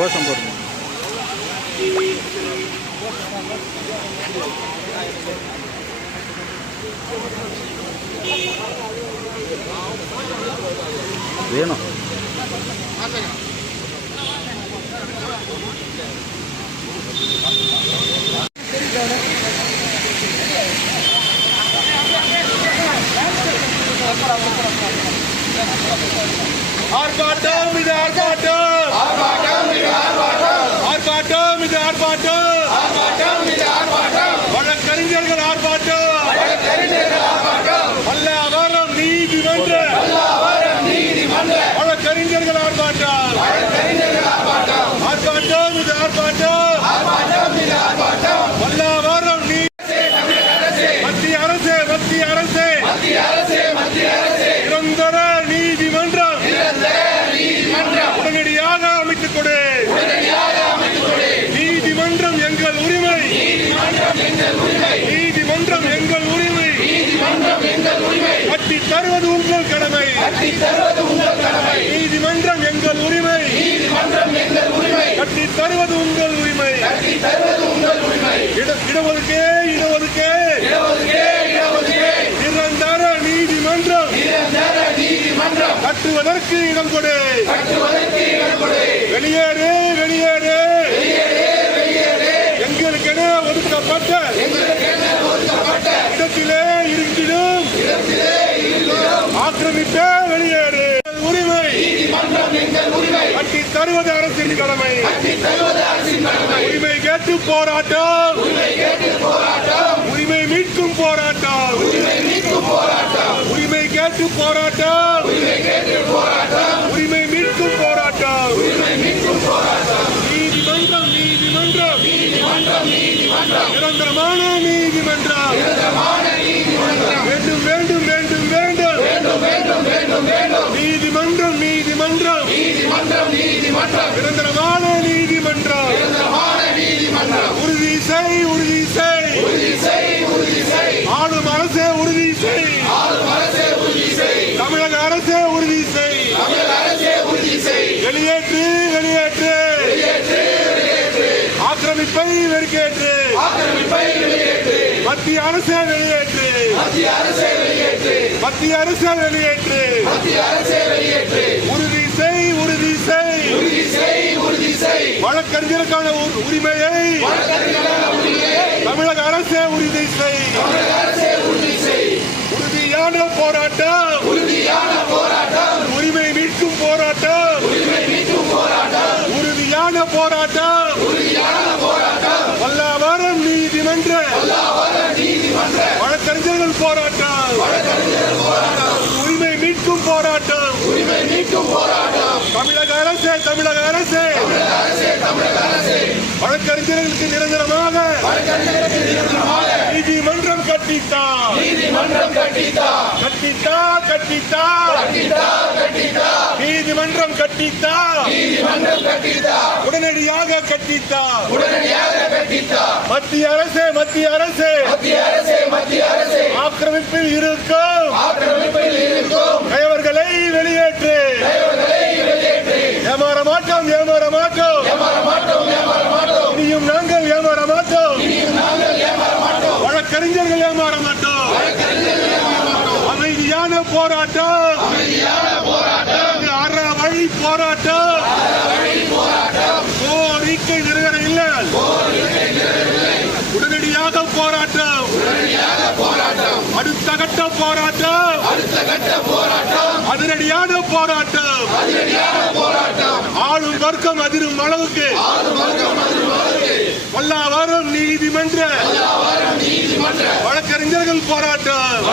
கோஷம் போடுங்க. வேணும் ஆர்ப்பாட்டம் இது ஆர்ப்பாட்டம், ஆர்ப்பாட்டம் இது ஆர்ப்பாட்டம், வழக்கறிஞர்கள் ஆர்ப்பாட்டம், பல்லாவரம் நீதிமன்ற வழக்கறிஞர்கள் ஆர்ப்பாட்டம், ஆர்ப்பாட்டம் இது ஆர்ப்பாட்டம், பல்லாவரம் மத்திய அரசு நிரந்தர நீதிமன்றம் உடனடியாக அமைத்துக் கொடு. நீதிமன்றம் எங்கள் உரிமை, நீதிமன்றம் எங்கள் உரிமை, கட்டி தருவது உங்கள் கடமை. நீதிமன்றம் எங்கள் உரிமை, கட்டி தருவது உங்கள் உரிமை. இடஒதுக்கே நிரந்தர நீதிமன்றம் கட்டுவதற்கு இடம் கொடு. வெளியேறு எங்களுக்கென ஒதுக்கப்பட்ட இடத்திலே இருந்திடும் ஆக்கிரமிப்பே வெளியேறு. உரிமை கட்டி தருவது அரசின் கடமை. உரிமை கேட்டு போராட்டம், உரிமை மீட்கும் போராட்டம், உரிமை கேட்டு போராட்டம், உரிமை மீட்கும் போராட்டம். நீதிமன்றம் நிரந்தரமான நீதிமன்றம் வேண்டும். நீதிமன்றம் நிரந்தரமான நீதிமன்றம் உறுதி செய். ஆளும் அரசே உறுதி செய். தமிழக அரசே உறுதி செய். வெளியேற்று ஆக்கிரமிப்பை வெறுக்கேற்று. மத்திய அரசே வெளியேற்று. உறுதி செய். வழக்கறிஞருக்கான உரிமையை தமிழக அரசே உறுதி செய். உறுதியான போராட்டம், உரிமை மீட்கும் போராட்டம், உறுதியான போராட்டம். பல்லாவரம் நீதிமன்ற வழக்கறிஞர்கள் போராட்டம், உரிமை மீட்கும் போராட்டம். தமிழக அரசே வழக்கறிஞர்களுக்கு நிரந்தரமாக நீதிமன்றம் கட்டித்தா. நீதிமன்றம் கட்டித்தா. உடனடியாக கட்டித்தா. மத்திய அரசே ஆக்கிரமிப்பில் இருக்கும் கயவர்களை வெளியேற்று. ஏமாற மாட்டோம். இனியும் நாங்கள் ஏமாற மாட்டோம். வழக்கறிஞர்கள் ஏமாற மாட்டோம். அமைதியான போராட்டம், அறவழி போராட்டம். கோரிக்கை நிறைவேறவில்லை, உடனடியாக போராட்டம். அடுத்த கட்ட போராட்டம், அதிரடியான போராட்டம். ஆளும் வர்க்கம் அதிரும் அளவுக்கு பல்லாவரம் நீதிமன்ற வழக்கறிஞர்கள் போராட்டம்.